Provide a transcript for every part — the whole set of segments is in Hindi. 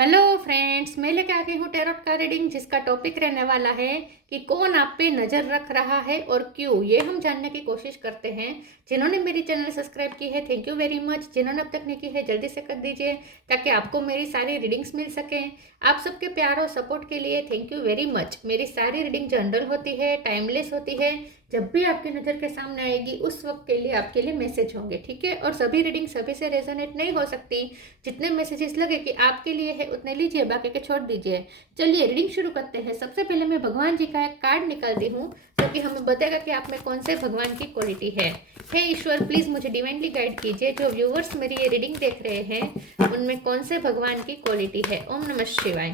हेलो फ्रेंड्स, मैं लेके आ गई हूँ टैरोट का रीडिंग जिसका टॉपिक रहने वाला है कि कौन आप पे नज़र रख रहा है और क्यों। ये हम जानने की कोशिश करते हैं। जिन्होंने मेरी चैनल सब्सक्राइब की है थैंक यू वेरी मच। जिन्होंने अब तक नहीं की है जल्दी से कर दीजिए ताकि आपको मेरी सारी रीडिंग्स मिल सकें। आप सबके प्यार और सपोर्ट के लिए थैंक यू वेरी मच। मेरी सारी रीडिंग जनरल होती है, टाइमलेस होती है। जब भी आपकी नज़र के सामने आएगी उस वक्त के लिए आपके लिए मैसेज होंगे, ठीक है। और सभी रीडिंग सभी से रेजोनेट नहीं हो सकती। जितने मैसेजेस लगे कि आपके लिए है उतने लीजिए, बाकी के छोड़ दीजिए। चलिए रीडिंग शुरू करते हैं। सबसे पहले मैं भगवान जी का एक कार्ड निकालती हूँ जो कि हमें बताएगा कि आप में कौन से भगवान की क्वालिटी है। हे ईश्वर, प्लीज मुझे डिवाइनली गाइड कीजिए। जो व्यूवर्स मेरी ये रीडिंग देख रहे हैं उनमें कौन से भगवान की क्वालिटी है। ओम नमः शिवाय।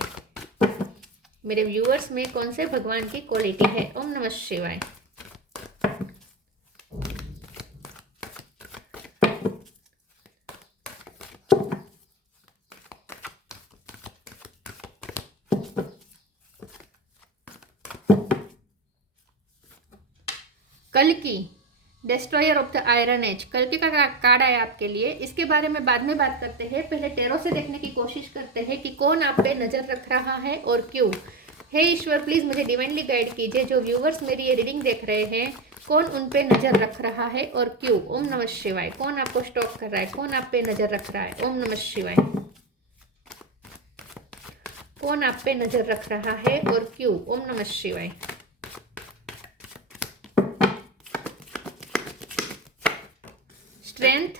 मेरे व्यूवर्स में कौन से भगवान की क्वालिटी है। ओम नमः शिवाय। कल की destroyer of the iron age, कल के का कार्ड आया आपके लिए। इसके बारे में बाद में बात करते हैं। पहले टेरो से देखने की कोशिश करते हैं कि कौन आप पे नजर रख रहा है और क्यों। हे ईश्वर, प्लीज मुझे डिवाइनली गाइड कीजिए। जो व्यूवर्स मेरी ये रीडिंग देख रहे हैं कौन उन पे नजर रख रहा है और क्यों। ओम नमः शिवाय। कौन आपको स्टॉक कर रहा है, कौन आप पे नजर रख रहा है। ओम नमः शिवाय। कौन आप पे नजर रख रहा है और क्यों। ओम नमः शिवाय। Strength,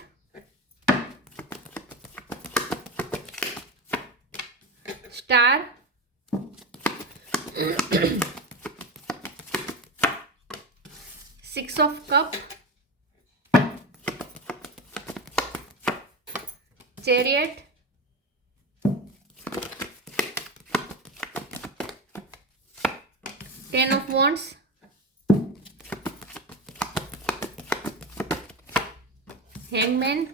star, six of cup, chariot, ten of wands, hangman,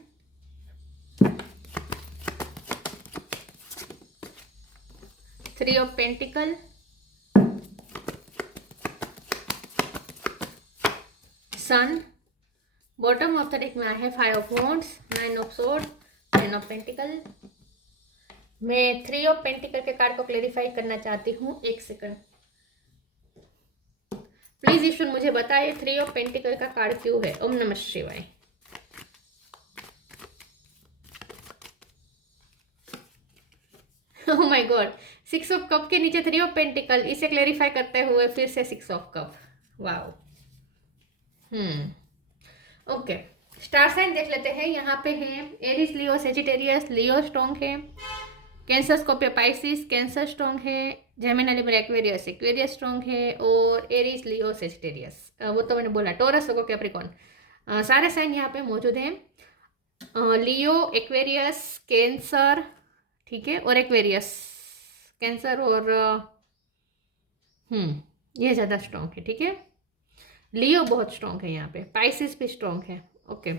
three of pentacle, sun. Bottom of the deck में आया है five of wands, nine of sword, ten of pentacle. मैं थ्री ऑफ पेंटिकल के कार्ड को क्लेरिफाई करना चाहती हूँ। एक सेकंड प्लीज ईश्वर, मुझे बताइए थ्री ऑफ पेंटिकल का कार्ड क्यों है। ओम नमः शिवाय। Oh my god, six of cup के नीचे थ्री ऑफ पेंटिकल, इसे क्लेरिफाई करते हुए फिर से six of cup. Wow. Okay, star sign देख लेते हैं। यहाँ पे है Aries, Leo, Sagittarius. Leo strong है, Cancer, Scorpio, Pisces. Cancer strong है, Gemini, Libra, Aquarius. Aquarius strong है और एरीज, लियो, सेजिटेरियस। वो तो मैंने बोला। टॉरस होगा, कैप्रिकॉर्न। सारे साइन यहाँ पे मौजूद हैं। लियो, एक्वेरियस, कैंसर, ठीक है, और एक्वेरियस। कैंसर और ये ज़्यादा स्ट्रॉन्ग है, ठीक है। लियो बहुत स्ट्रॉन्ग है यहाँ पे। पाइसिस भी स्ट्रॉन्ग है। ओके,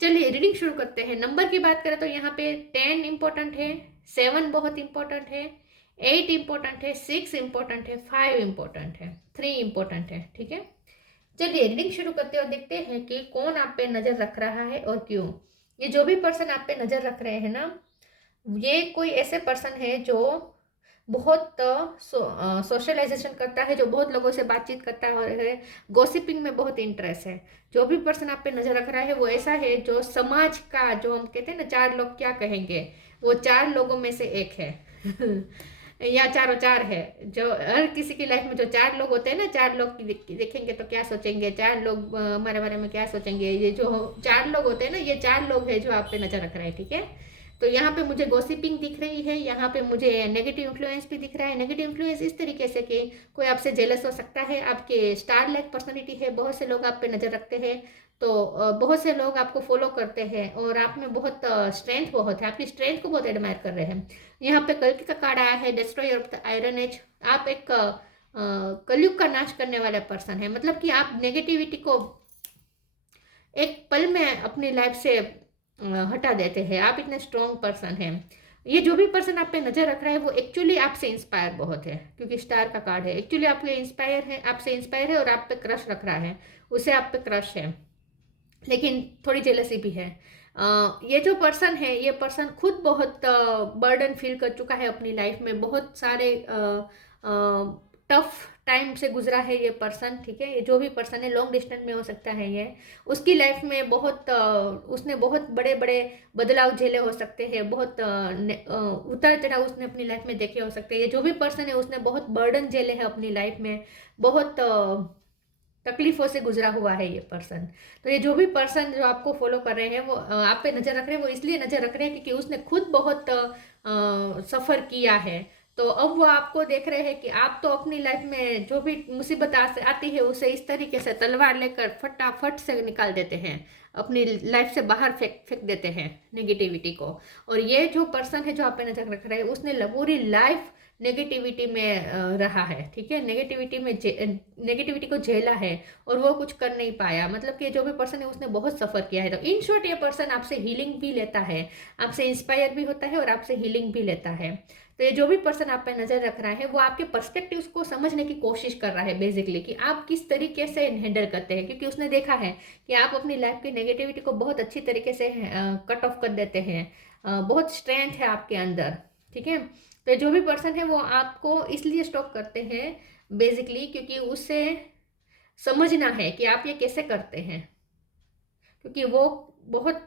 चलिए रीडिंग शुरू करते हैं। नंबर की बात करें तो यहाँ पे 10 इंपॉर्टेंट है, 7 बहुत इंपॉर्टेंट है, 8 इंपॉर्टेंट है, 6 इंपॉर्टेंट है, 5 इंपॉर्टेंट है, 3 इंपॉर्टेंट है, ठीक है। चलिए रीडिंग शुरू करते हैं और देखते हैं कि कौन आप पे नजर रख रहा है और क्यों। ये जो भी पर्सन आप पे नजर रख रहे हैं ना, ये कोई ऐसे पर्सन है जो बहुत सोशलाइजेशन करता है, जो बहुत लोगों से बातचीत करता है, गॉसिपिंग में बहुत इंटरेस्ट है। जो भी पर्सन आप पे नजर रख रहा है वो ऐसा है जो समाज का, जो हम कहते हैं ना चार लोग क्या कहेंगे, वो चार लोगों में से एक है। या चारों चार है। जो हर किसी की लाइफ में जो चार लोग होते हैं ना, चार लोग देखेंगे तो क्या सोचेंगे, चार लोग हमारे बारे में क्या सोचेंगे, ये जो चार लोग होते हैं ना, ये चार लोग है जो आप पे नजर रख रहे हैं, ठीक है। तो यहाँ पे मुझे गॉसिपिंग दिख रही है, यहाँ पे मुझे नेगेटिव इन्फ्लुएंस भी दिख रहा है। नेगेटिव इन्फ्लुएंस इस तरीके से कि कोई आपसे जेलस हो सकता है। आपके स्टार लाइक पर्सनालिटी है, बहुत से लोग आप पे नज़र रखते हैं, तो बहुत से लोग आपको फॉलो करते हैं और आप में बहुत स्ट्रेंथ बहुत है, आपकी स्ट्रेंथ को बहुत एडमायर कर रहे हैं। यहाँ पे कल्कि का कार्ड आया है, destroyer of the iron age. आप एक कलयुग का नाश करने वाला पर्सन है, मतलब कि आप नेगेटिविटी को एक पल में अपनी लाइफ से हटा देते हैं। आप इतने स्ट्रॉन्ग पर्सन हैं। ये जो भी पर्सन आप पे नजर रख रहा है वो एक्चुअली आपसे इंस्पायर बहुत है, क्योंकि स्टार का कार्ड है। एक्चुअली आपके इंस्पायर है, आपसे इंस्पायर है और आप पे क्रश रख रहा है, उसे आप पे क्रश है, लेकिन थोड़ी जेलसी भी है। ये जो पर्सन है, ये पर्सन खुद बहुत बर्डन फील कर चुका है अपनी लाइफ में, बहुत सारे टफ टाइम से गुजरा है ये पर्सन, ठीक है। ये जो भी पर्सन है, लॉन्ग डिस्टेंस में हो सकता है ये, उसकी लाइफ में बहुत उसने बहुत बड़े बड़े बदलाव झेले हो सकते हैं, बहुत उतार चढ़ाव उसने अपनी लाइफ में देखे हो सकते हैं। ये जो भी पर्सन है उसने बहुत बर्डन झेले हैं अपनी लाइफ में, बहुत तकलीफों से गुजरा हुआ है ये पर्सन। तो ये जो भी पर्सन जो आपको फॉलो कर रहे हैं, वो आप पे नज़र रख रहे हैं, वो इसलिए नज़र रख रहे हैं क्योंकि उसने खुद बहुत सफ़र किया है। तो अब वो आपको देख रहे हैं कि आप तो अपनी लाइफ में जो भी मुसीबत आती है उसे इस तरीके से तलवार लेकर फटाफट से निकाल देते हैं, अपनी लाइफ से बाहर फेंक फेंक देते हैं नेगेटिविटी को। और ये जो पर्सन है जो आप पे नजर रख रहे हैं, उसने पूरी लाइफ नेगेटिविटी में रहा है, ठीक है। नेगेटिविटी को झेला है और वो कुछ कर नहीं पाया। मतलब कि जो भी पर्सन है उसने बहुत सफ़र किया है। तो इन शॉर्ट ये पर्सन आपसे हीलिंग भी लेता है, आपसे इंस्पायर भी होता है और आपसे हीलिंग भी लेता है। तो ये जो भी पर्सन आप पे नज़र रख रहा है, वो आपके पर्सपेक्टिव्स को समझने की कोशिश कर रहा है बेसिकली, कि आप किस तरीके से हैंडल करते हैं, क्योंकि उसने देखा है कि आप अपनी लाइफ की नेगेटिविटी को बहुत अच्छी तरीके से कट ऑफ कर देते हैं। बहुत स्ट्रेंथ है आपके अंदर, ठीक है। तो जो भी पर्सन है वो आपको इसलिए स्टॉप करते हैं बेसिकली, क्योंकि उसे समझना है कि आप ये कैसे करते हैं, क्योंकि वो बहुत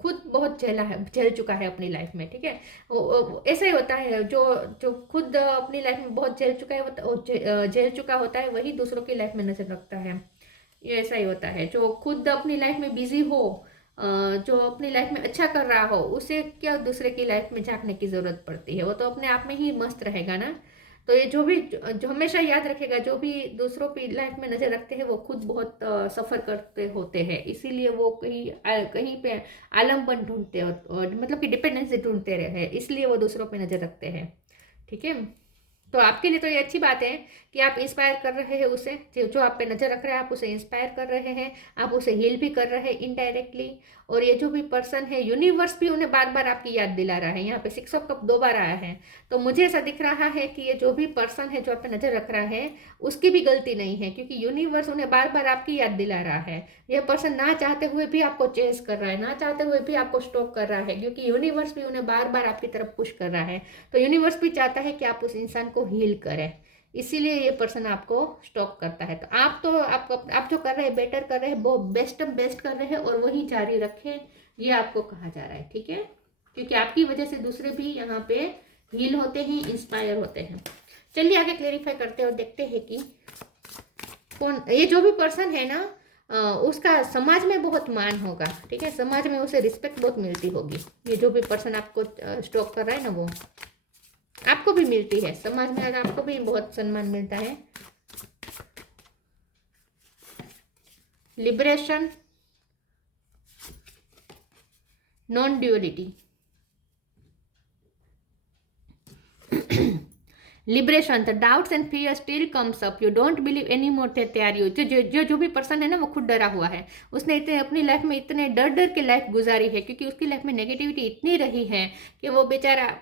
खुद बहुत झेल चुका है अपनी लाइफ में, ठीक है। ऐसा ही होता है, जो जो खुद अपनी लाइफ में बहुत झेल चुका है, वो झेल चुका होता है, वही दूसरों की लाइफ में नजर रखता है। ये ऐसा ही होता है। जो खुद अपनी लाइफ में बिजी हो, जो अपनी लाइफ में अच्छा कर रहा हो, उसे क्या दूसरे की लाइफ में झांकने की जरूरत पड़ती है, वो तो अपने आप में ही मस्त रहेगा ना। तो ये जो हमेशा याद रखेगा, जो भी दूसरों की लाइफ में नजर रखते हैं वो खुद बहुत सफर करते होते हैं, इसीलिए वो कहीं पे आलमपन ढूंढते और मतलब कि डिपेंडेंसी ढूंढते रहे, इसलिए वो दूसरों पे नजर रखते हैं, ठीक है। तो आपके लिए तो ये अच्छी बात है कि आप इंस्पायर कर रहे हैं उसे, जो आप पे नज़र रख रहे हैं आप उसे इंस्पायर कर रहे हैं, आप उसे हील भी कर रहे हैं इनडायरेक्टली। और ये जो भी पर्सन है, यूनिवर्स भी उन्हें बार बार आपकी याद दिला रहा है। यहाँ पे 6 ऑफ कप 2 बार आया है, तो मुझे ऐसा दिख रहा है कि ये जो भी पर्सन है जो आप पे नज़र रख रहा है, उसकी भी गलती नहीं है, क्योंकि यूनिवर्स उन्हें बार बार आपकी याद दिला रहा है। यह पर्सन ना चाहते हुए भी आपको चेस कर रहा है, ना चाहते हुए भी आपको स्टॉप कर रहा है, क्योंकि यूनिवर्स भी उन्हें बार बार आपकी तरफ पुश कर रहा है। तो यूनिवर्स भी चाहता है कि आप उस इंसान को हील करें, इसीलिए ये पर्सन आपको स्टॉप करता है। तो आप जो कर रहे हैं, बेटर कर रहे हैं, वो बेस्ट कर रहे हैं, और वही जारी रखें, ये आपको कहा जा रहा है, ठीक है। क्योंकि आपकी वजह से दूसरे भी यहाँ पे हील होते हैं, इंस्पायर होते हैं। चलिए आगे क्लेरिफाई करते हैं और देखते हैं कि कौन ये जो भी पर्सन है ना, उसका समाज में बहुत मान होगा, ठीक है। समाज में उसे रिस्पेक्ट बहुत मिलती होगी। ये जो भी पर्सन आपको स्टॉप कर रहा है ना, वो आपको भी मिलती है, समाज में आपको भी बहुत सम्मान मिलता है। Liberation, non duality, liberation, the doubts and fear still comes up, you don't believe any more that they are you. जो भी पर्सन है ना, वो खुद डरा हुआ है। उसने इतने अपनी लाइफ में इतने डर डर के लाइफ गुजारी है, क्योंकि उसकी लाइफ में नेगेटिविटी इतनी रही है कि वो बेचारा,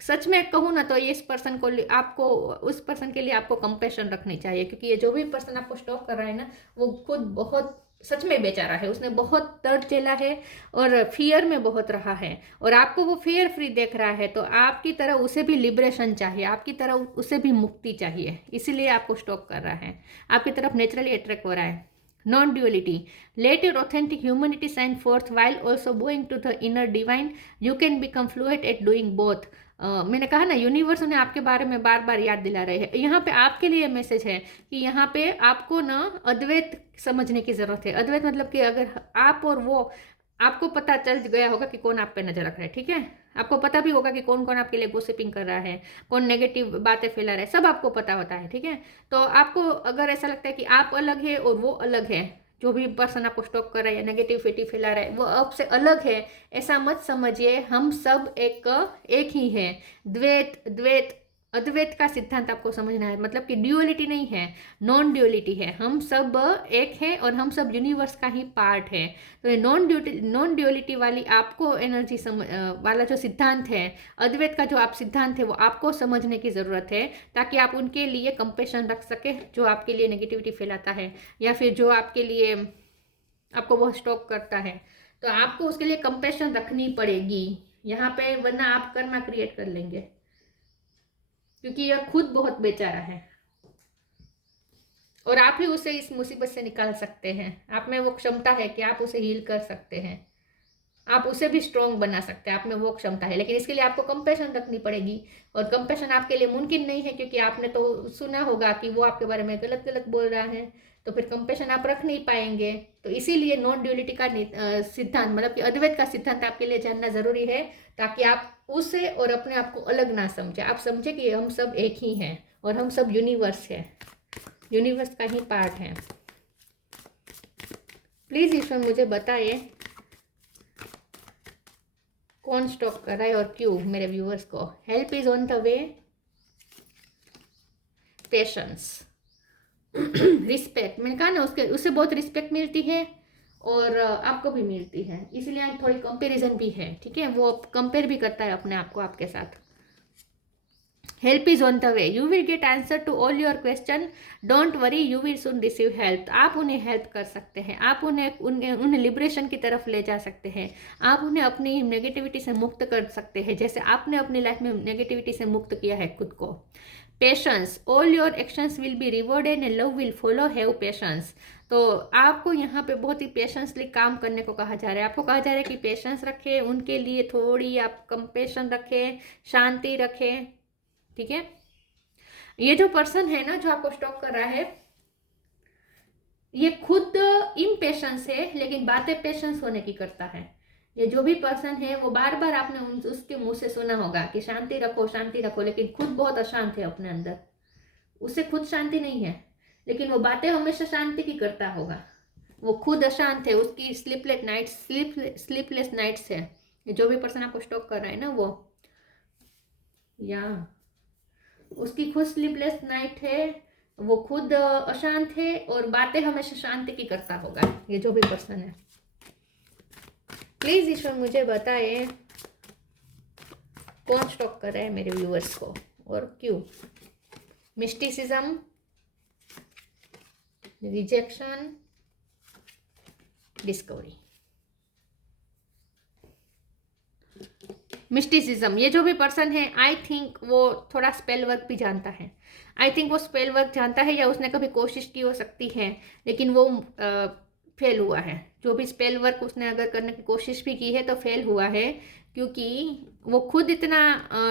सच में कहूँ ना तो इस पर्सन को आपको उस पर्सन के लिए आपको कंपैशन रखनी चाहिए, क्योंकि ये जो भी पर्सन आपको स्टॉप कर रहा है ना, वो खुद बहुत सच में बेचारा है। उसने बहुत दर्द झेला है और फियर में बहुत रहा है, और आपको वो फियर फ्री देख रहा है। तो आपकी तरह उसे भी लिबरेशन चाहिए, आपकी तरह उसे भी मुक्ति चाहिए, इसीलिए आपको स्टॉप कर रहा है, आपकी तरफ नेचुरली अट्रैक्ट हो रहा है। Non duality, let your authentic humanity shine fourth while also going to the inner divine, you can become fluent at doing both। मैंने कहा ना, यूनिवर्स उन्हें आपके बारे में बार बार याद दिला रहे हैं। यहाँ पे आपके लिए मैसेज है कि यहाँ पे आपको ना अद्वैत समझने की ज़रूरत है। अद्वैत मतलब कि अगर आप और वो, आपको पता चल गया होगा कि कौन आप पे नजर रख रहा है, ठीक है। आपको पता भी होगा कि कौन कौन आपके लिए गॉसिपिंग कर रहा है, कौन नेगेटिव बातें फैला रहा है, सब आपको पता होता है, ठीक है। तो आपको अगर ऐसा लगता है कि आप अलग है और वो अलग है, जो भी पर्सन आपको स्टॉक कर रहा है या नेगेटिविटी फैला रहा है वो आपसे अलग है, ऐसा मत समझिए। हम सब एक ही है। द्वैत द्वैत अद्वैत का सिद्धांत आपको समझना है, मतलब कि ड्यूअलिटी नहीं है, नॉन ड्यूअलिटी है। हम सब एक है और हम सब यूनिवर्स का ही पार्ट है। तो ये नॉन ड्यूअलिटी वाली आपको एनर्जी वाला जो सिद्धांत है, अद्वैत का जो आप सिद्धांत है, वो आपको समझने की ज़रूरत है, ताकि आप उनके लिए कंपेशन रख सके, जो आपके लिए नेगेटिविटी फैलाता है या फिर जो आपके लिए आपको वो स्टॉक करता है। तो आपको उसके लिए कंपैशन रखनी पड़ेगी यहाँ पे, वरना आप कर्मा क्रिएट कर लेंगे, क्योंकि यह खुद बहुत बेचारा है और आप ही उसे इस मुसीबत से निकाल सकते हैं। आप में वो क्षमता है कि आप उसे हील कर सकते हैं, आप उसे भी स्ट्रॉन्ग बना सकते हैं, आप में वो क्षमता है। लेकिन इसके लिए आपको कंपैशन रखनी पड़ेगी, और कंपैशन आपके लिए मुमकिन नहीं है, क्योंकि आपने तो सुना होगा कि वो आपके बारे में गलत गलत बोल रहा है, तो फिर कंपैशन आप रख नहीं पाएंगे। तो इसीलिए नॉन ड्यूलिटी का सिद्धांत, मतलब कि अद्वैत का सिद्धांत आपके लिए जानना जरूरी है, ताकि आप उसे और अपने आप को अलग ना समझे। आप समझे कि हम सब एक ही हैं और हम सब यूनिवर्स है, यूनिवर्स का ही पार्ट है। प्लीज ईश्वर मुझे बताइए कौन स्टॉप कर रहा है और क्यों मेरे व्यूअर्स को। Help is on the way, patience, respect, मैंने कहा ना उससे बहुत रिस्पेक्ट मिलती है और आपको भी मिलती है, इसलिए थोड़ी कंपैरिजन भी है, ठीक है, वो कंपेयर भी करता है अपने आप को आपके साथ। Help is on the way, you will get answer to all your question, don't worry, you will soon receive help. आप उन्हें हेल्प कर सकते हैं, आप उन्हें लिबरेशन की तरफ ले जा सकते हैं, आप उन्हें अपनी नेगेटिविटी से मुक्त कर सकते हैं, जैसे आपने अपनी लाइफ में नेगेटिविटी से मुक्त किया है खुद को। Patience, all your actions will be rewarded and love will follow, have patience. तो आपको यहाँ पे बहुत ही पेशेंसली काम करने को कहा जा रहा है, आपको कहा जा रहा है कि पेशेंस रखें, उनके लिए थोड़ी आप कंपेशन रखें, शांति रखें, ठीक है। ये जो पर्सन है ना जो आपको स्टॉक कर रहा है, ये खुद इम्पेशेंस है, लेकिन बातें पेशेंस होने की करता है। ये जो भी पर्सन है वो बार बार आपने उसके मुंह से सुना होगा कि शांति रखो शांति रखो, लेकिन खुद बहुत अशांत है अपने अंदर, उससे खुद शांति नहीं है, लेकिन वो बातें हमेशा शांति की करता होगा। वो खुद अशांत है, उसकी स्लीपलेस नाइट्स है। ये जो भी पर्सन आपको स्टॉक कर रहा है ना, वो या उसकी खुद स्लीपलेस नाइट है, वो खुद अशांत है और बातें हमेशा शांति की करता होगा, ये जो भी पर्सन है। प्लीज ईश्वर मुझे बताए कौन स्टॉक कर रहा है मेरे व्यूअर्स को और क्यों। Mysticism, rejection, discovery. मिस्टिसिज्म, ये जो भी पर्सन है आई थिंक वो थोड़ा स्पेल वर्क भी जानता है, आई थिंक वो स्पेल वर्क जानता है, या उसने कभी कोशिश की हो सकती है, लेकिन वो फेल हुआ है। जो भी स्पेल वर्क उसने अगर करने की कोशिश भी की है तो फेल हुआ है, क्योंकि वो खुद इतना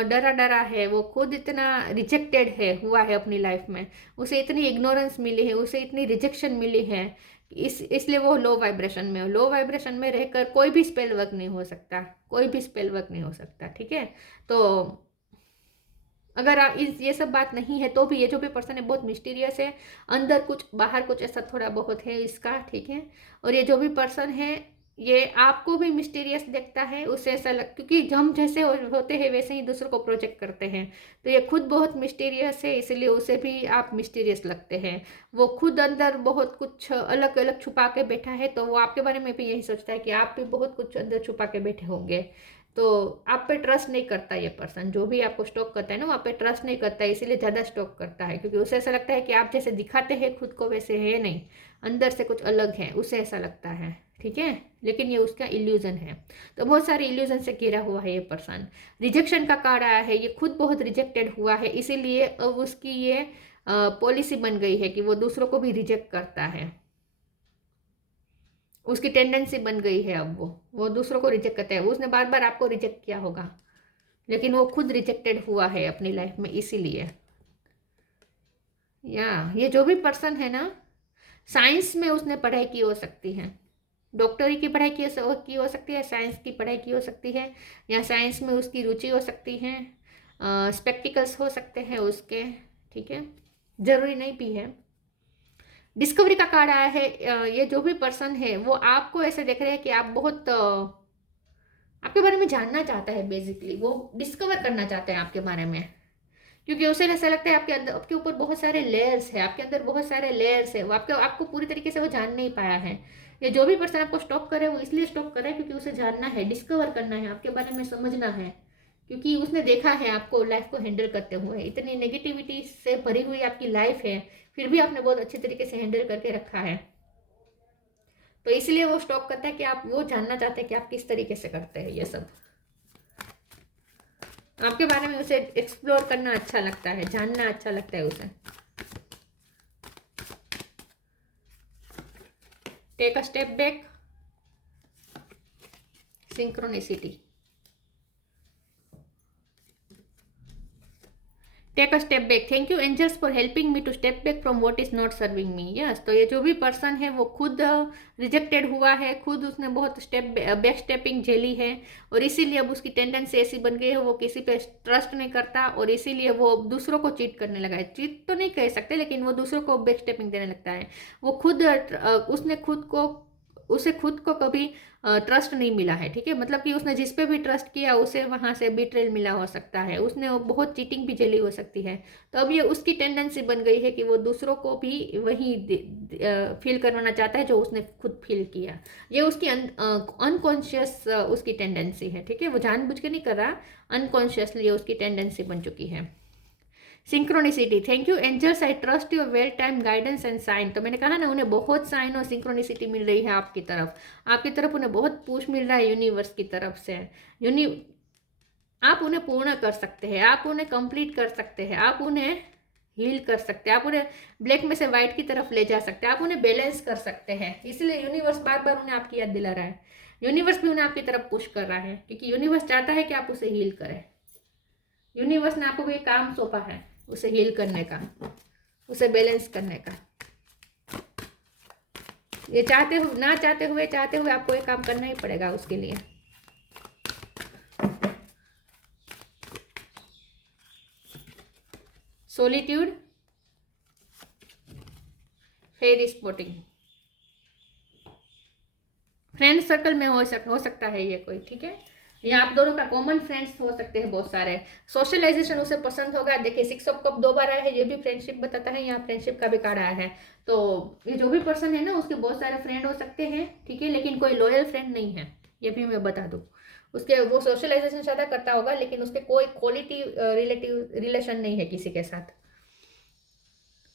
डरा डरा है, वो खुद इतना रिजेक्टेड है हुआ है अपनी लाइफ में, उसे इतनी इग्नोरेंस मिली है, उसे इतनी रिजेक्शन मिली है, इसलिए वो लो वाइब्रेशन में, लो वाइब्रेशन में रहकर कोई भी स्पेल वर्क नहीं हो सकता, कोई भी स्पेल वर्क नहीं हो सकता, ठीक है। तो अगर ये सब बात नहीं है तो भी ये जो भी पर्सन है बहुत मिस्टीरियस है, अंदर कुछ बाहर कुछ ऐसा थोड़ा बहुत है इसका, ठीक है। और ये जो भी पर्सन है ये आपको भी मिस्टीरियस देखता है, उसे ऐसा क्योंकि हम जैसे होते हैं वैसे ही दूसरों को प्रोजेक्ट करते हैं, तो ये खुद बहुत मिस्टीरियस है, इसलिए उसे भी आप मिस्टीरियस लगते हैं। वो खुद अंदर बहुत कुछ अलग अलग छुपा के बैठा है, तो वो आपके बारे में भी यही सोचता है कि आप भी बहुत कुछ अंदर छुपा के बैठे होंगे। तो आप पे ट्रस्ट नहीं करता ये पर्सन, जो भी आपको स्टॉक करता है ना वो आप पे ट्रस्ट नहीं करता है, इसीलिए ज़्यादा स्टॉक करता है, क्योंकि उसे ऐसा लगता है कि आप जैसे दिखाते हैं खुद को वैसे है नहीं, अंदर से कुछ अलग है, उसे ऐसा लगता है, ठीक है। लेकिन ये उसका इल्यूजन है। तो बहुत सारे इल्यूजन से घिरा हुआ है ये पर्सन। रिजेक्शन का कार्ड आया है, ये खुद बहुत रिजेक्टेड हुआ है, इसीलिए अब उसकी ये पॉलिसी बन गई है कि वो दूसरों को भी रिजेक्ट करता है, उसकी टेंडेंसी बन गई है। अब वो दूसरों को रिजेक्ट करता है, उसने बार बार आपको रिजेक्ट किया होगा, लेकिन वो खुद रिजेक्टेड हुआ है अपनी लाइफ में, इसीलिए। या ये जो भी पर्सन है ना, साइंस में उसने पढ़ाई की हो सकती है, डॉक्टरी की पढ़ाई की हो सकती है, साइंस की पढ़ाई की हो सकती है, या साइंस में उसकी रुचि हो सकती है, स्पेक्टिकल्स हो सकते हैं उसके, ठीक है, जरूरी नहीं भी है। डिस्कवरी का कार्ड आया है, ये जो भी पर्सन है वो आपको ऐसे देख रहे हैं कि आप बहुत आपके बारे में जानना चाहता है, बेसिकली वो डिस्कवर करना चाहते हैं आपके बारे में, क्योंकि उसे ऐसा लगता है आपके अंदर, आपके ऊपर बहुत सारे लेयर्स है, आपके अंदर बहुत सारे लेयर्स है, वो आपको पूरी तरीके से वो जान नहीं पाया है। ये जो भी पर्सन आपको स्टॉक करे वो इसलिए स्टॉक करे क्योंकि उसे जानना है, डिस्कवर करना है, आपके बारे में समझना है, क्योंकि उसने देखा है आपको लाइफ को हैंडल करते हुए, इतनी नेगेटिविटी से भरी हुई आपकी लाइफ है, फिर भी आपने बहुत अच्छे तरीके से हैंडल करके रखा है। तो इसलिए वो स्टॉक करता है कि आप वो जानना चाहते हैं कि आप किस तरीके से करते हैं ये सब। आपके बारे में उसे एक्सप्लोर करना अच्छा लगता है, जानना अच्छा लगता है उसे। Take a step back, synchronicity. Take a step back, thank you angels for helping me to step back from what is not serving me. Yes, तो ये जो भी पर्सन है वो खुद रिजेक्टेड हुआ है, खुद उसने बहुत बैक स्टेपिंग झेली है, और इसीलिए अब उसकी टेंडेंसी ऐसी बन गई है, वो किसी पे ट्रस्ट नहीं करता, और इसीलिए वो दूसरों को चीट करने लगा है। चीट तो नहीं कह सकते, लेकिन वो दूसरों को बैक स्टेपिंग देने लगता है। वो खुद उसे खुद को कभी ट्रस्ट नहीं मिला है, ठीक है। मतलब कि उसने जिस पे भी ट्रस्ट किया उसे वहां से बिट्रेल मिला हो सकता है, उसने बहुत चीटिंग भी झेली हो सकती है। तो अब ये उसकी टेंडेंसी बन गई है कि वो दूसरों को भी वही फील करवाना चाहता है जो उसने खुद फील किया। ये उसकी अनकॉन्शियस उसकी टेंडेंसी है, ठीक है। वो जानबूझ के नहीं कर रहा, अनकॉन्शियसली उसकी टेंडेंसी बन चुकी है। Synchronicity, thank you angels, I trust your well time guidance and sign. तो मैंने कहा ना, उन्हें बहुत साइन और सिंक्रोनिसिटी मिल रही है आपकी तरफ उन्हें बहुत पुश मिल रहा है यूनिवर्स की तरफ से। यूनि आप उन्हें पूर्ण कर सकते हैं, आप उन्हें कंप्लीट कर सकते हैं, आप उन्हें हील कर सकते हैं, आप उन्हें ब्लैक में से व्हाइट की तरफ ले जा सकते हैं, आप उन्हें बैलेंस कर सकते हैं। इसलिए यूनिवर्स बार बार उन्हें आपकी याद दिला रहा है। यूनिवर्स भी उन्हें आपकी तरफ पुश कर रहा है, क्योंकि यूनिवर्स चाहता है कि आप उसे हील करें। यूनिवर्स ने आपको कोई काम सौंपा है उसे हील करने का, उसे बैलेंस करने का। ये चाहते हुए आपको ये काम करना ही पड़ेगा उसके लिए। सॉलिट्यूड, फेरी स्पॉटिंग, फ्रेंड सर्कल में हो सकता है ये कोई, ठीक है। या आप दोनों का कॉमन फ्रेंड्स हो सकते हैं बहुत सारे। सोशलाइजेशन उसे पसंद होगा। देखिए 6 ऑफ कप 2 बार आया है, ये भी फ्रेंडशिप बताता है, यहाँ फ्रेंडशिप का भी कार्ड आया है। तो ये जो भी पर्सन है ना, उसके बहुत सारे फ्रेंड हो सकते हैं, ठीक है, लेकिन कोई लॉयल फ्रेंड नहीं है, ये भी मैं बता दूँ। उसके वो सोशलाइजेशन ज़्यादा करता होगा, लेकिन उसके कोई क्वालिटी रिलेशन नहीं है किसी के साथ।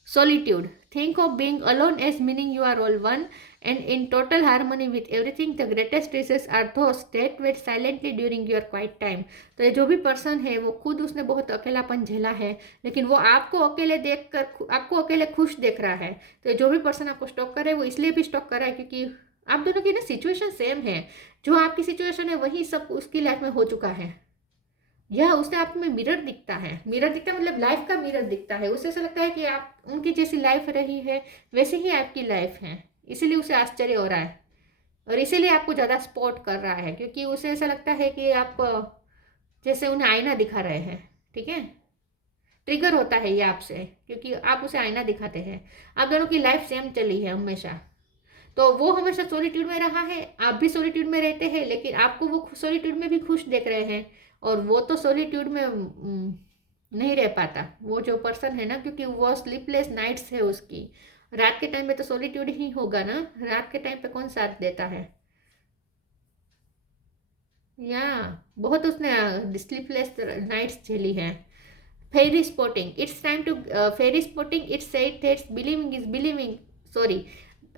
Solitude, think of being alone as meaning you are all one and in total harmony with everything. The greatest treasures are those that wait silently during your quiet time. तो ये जो भी पर्सन है वो खुद उसने बहुत अकेलापन झेला है, लेकिन वो आपको अकेले देखकर आपको अकेले खुश देख रहा है। तो ये जो भी पर्सन आपको स्टॉक कर रहा है वो इसलिए भी स्टॉक कर रहा है क्योंकि आप दोनों की ना सिचुएशन सेम है। जो आपकी सिचुएशन है वही सब उसकी लाइफ में हो चुका है। यह उसे आप में मिरर दिखता है, मतलब लाइफ का मिरर दिखता है। उसे ऐसा लगता है कि आप उनकी जैसी लाइफ रही है वैसे ही आपकी लाइफ है, इसीलिए उसे आश्चर्य हो रहा है और इसीलिए आपको ज़्यादा स्पॉट कर रहा है, क्योंकि उसे ऐसा लगता है कि आप जैसे उन्हें आईना दिखा रहे हैं, ठीक है। ट्रिगर होता है ये आपसे क्योंकि आप उसे आईना दिखाते हैं। आप दोनों की लाइफ सेम चली है हमेशा, तो वो हमेशा सॉलिट्यूड में रहा है, आप भी सॉलिट्यूड में रहते हैं, लेकिन आपको वो सॉलिट्यूड में भी खुश देख रहे हैं और वो तो सॉलिट्यूड में नहीं रह पाता वो जो पर्सन है ना, क्योंकि वो स्लीपलेस नाइट्स है उसकी। रात के टाइम पे तो सॉलिट्यूड ही होगा ना, रात के टाइम पे कौन साथ देता है। या बहुत उसने स्लीपलेस नाइट्स झेली है। Fairy spotting, it's time to fairy spotting, it's said that's believing is believing, sorry,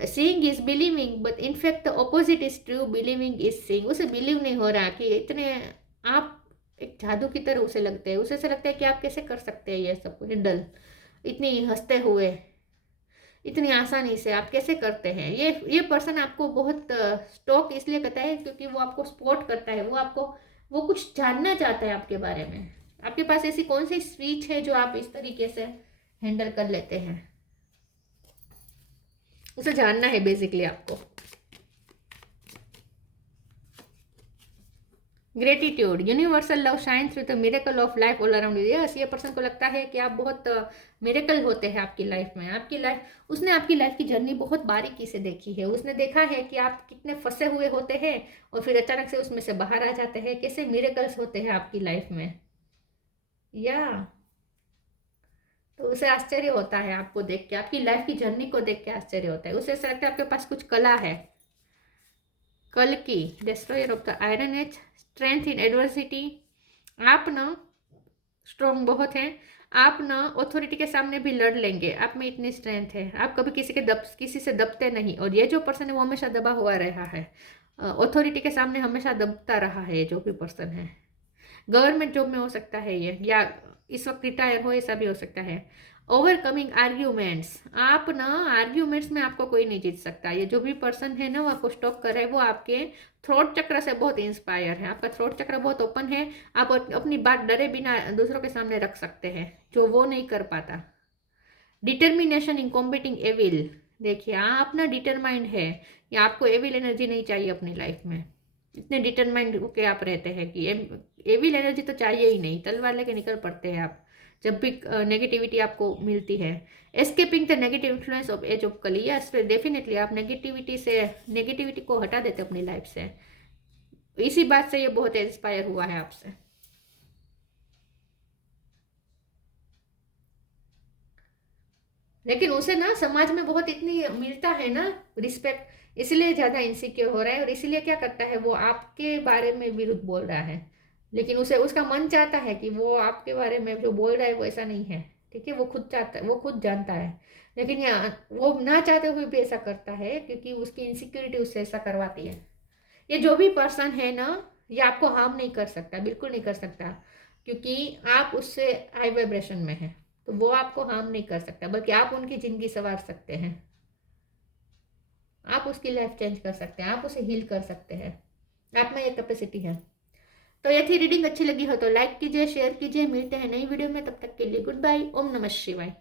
seeing is believing, but in fact the opposite is true, believing is seeing. उसे बिलीव नहीं हो रहा कि इतने आप एक जादू की तरह उसे लगते हैं। उसे ऐसा लगता है कि आप कैसे कर सकते हैं ये सब कुछ डल, इतनी हंसते हुए, इतनी आसानी से आप कैसे करते हैं। ये पर्सन आपको बहुत स्टॉक इसलिए करता है क्योंकि वो आपको सपोर्ट करता है, वो कुछ जानना चाहता है आपके बारे में। आपके पास ऐसी कौन सी स्पीच है जो आप इस तरीके से हैंडल कर लेते हैं, उसे जानना है बेसिकली आपको। Gratitude, universal love shine through the miracle of life all around you. Yes, ये पर्सन को लगता है कि आप बहुत मिरेकल होते हैं आपकी लाइफ में। उसने आपकी लाइफ की जर्नी बहुत बारीकी से देखी है। उसने देखा है कि आप कितने फंसे हुए होते हैं और फिर अचानक से उसमें से बाहर आ जाते हैं, कैसे मिरेकल्स होते हैं आपकी लाइफ में। या तो उसे आश्चर्य होता है आपको देख के, आपकी लाइफ की जर्नी को देख के आश्चर्य होता है। उसे ऐसा लगता है आपके पास कुछ कला है। कल की destroyer of the iron age, strength in adversity. आप ना स्ट्रॉन्ग बहुत हैं। आप ना अथॉरिटी के सामने भी लड़ लेंगे, आप में इतनी स्ट्रेंथ है, आप कभी किसी से दबते नहीं। और ये जो पर्सन है वो हमेशा दबा हुआ रहा है, अथॉरिटी के सामने हमेशा दबता रहा है ये जो भी पर्सन है। गवर्नमेंट जॉब में हो सकता है ये, या इस वक्त रिटायर हो, ऐसा भी हो सकता है। ओवरकमिंग आर्ग्यूमेंट्स, आप ना आर्ग्यूमेंट्स में आपको कोई नहीं जीत सकता। ये जो भी पर्सन है ना वो आपको स्टॉप कर रहा है, वो आपके थ्रोट चक्र से बहुत इंस्पायर है। आपका थ्रोट चक्र बहुत ओपन है, आप अपनी बात डरे बिना दूसरों के सामने रख सकते हैं, जो वो नहीं कर पाता। डिटर्मिनेशन इन कॉम्बेटिंग एविल, देखिए आप ना डिटरमाइंड है, या आपको एविल एनर्जी नहीं चाहिए अपनी लाइफ में। इतने डिटरमाइंड के आप रहते हैं कि एविल एनर्जी तो चाहिए ही नहीं, तलवार लेके निकल पड़ते हैं आप जब भी नेगेटिविटी आपको मिलती है। Escaping the negative influence of age of Kali, yes definitely आप नेगेटिविटी को हटा देते अपनी लाइफ से। इसी बात से ये बहुत इंस्पायर हुआ है आपसे। लेकिन उसे ना समाज में बहुत इतनी मिलता है ना रिस्पेक्ट, इसलिए ज़्यादा इनसिक्योर हो रहा है, और इसीलिए क्या करता है वो आपके बारे में विरुद्ध बोल रहा है। लेकिन उसे उसका मन चाहता है कि वो आपके बारे में जो बोल रहा है वो ऐसा नहीं है, ठीक है, वो खुद चाहता है, वो खुद जानता है। लेकिन यहाँ वो ना चाहते हुए भी ऐसा करता है, क्योंकि उसकी इनसिक्योरिटी उससे ऐसा करवाती है। ये जो भी पर्सन है ना, ये आपको हार्म नहीं कर सकता, बिल्कुल नहीं कर सकता, क्योंकि आप उससे हाई वाइब्रेशन में हैं। तो वो आपको हार्म नहीं कर सकता, बल्कि आप उनकी ज़िंदगी संवार सकते हैं, आप उसकी लाइफ चेंज कर सकते हैं, आप उसे हील कर सकते हैं। आप में ये कैपेसिटी है। तो ये थी रीडिंग, अच्छी लगी हो तो लाइक कीजिए, शेयर कीजिए। मिलते हैं नई वीडियो में, तब तक के लिए गुड बाय। ओम नमः शिवाय।